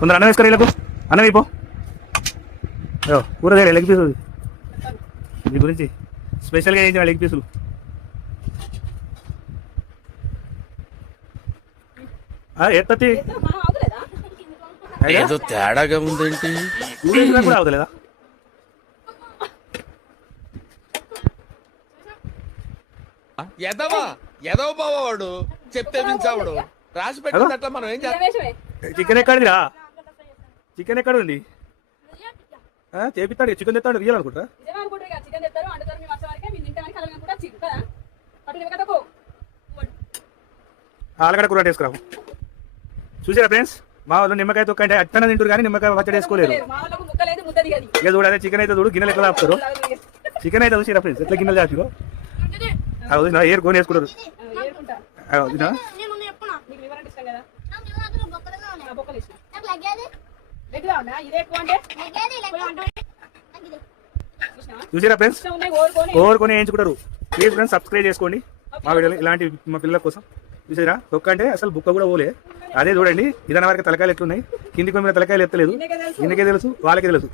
తొందర అన్నం వేసుకొని వీళ్ళకు అన్నం అయిపో కూర లెగ్ పీసులు మీ గురించి స్పెషల్గా చేయించిన లెగ్ పీసులు ఎత్తి ఏదో తేడాగా ఉందేంటి కూడా అవుతలేదా ఎదవా ఎదవ బావాడు చెప్తే వించావాడు రాసి పెట్టినట్ల మనం ఏం చేస్తాం. చికెన్ ఎక్కడిదిరా చికెన్ ఎక్కడ ఉంది చేపిస్తాడు చికెన్ తెస్తాడు రియల్ అనుకుంటా ఆలుగడ్డ కూర వేసుకురావు చూసారా ఫ్రెండ్స్ మా వాళ్ళు నిమ్మకాయ తొక్క అంటే అట్టన తింటారు కానీ నిమ్మకాయ పచ్చడి వేసుకోలేరు ఇక చూడు అదే చికెన్ అయితే చూడు గిన్నెలు ఎట్లా ఆపుతారు చికెన్ అయితే చూసిరా ఫ్రెండ్స్ ఎట్లా గిన్నెలు చాపిరో ఏరు కొని వేసుకుంటారు చూసారా ఫ్రెండ్స్ కోరుకొని వేయించుకుంటారు ప్లీజ్ ఫ్రెండ్స్ సబ్స్క్రైబ్ చేసుకోండి మా వీడియోలు ఇలాంటి మా పిల్లల కోసం చూసారా తొక్క అంటే అసలు బుక్క కూడా పోలే అదే చూడండి ఇదన్న వరకు తలకాయలు ఎట్లున్నాయి కిందికి మీద తలకాయలు ఎత్తలేదు ఈయనకే తెలుసు వాళ్ళకే తెలుసు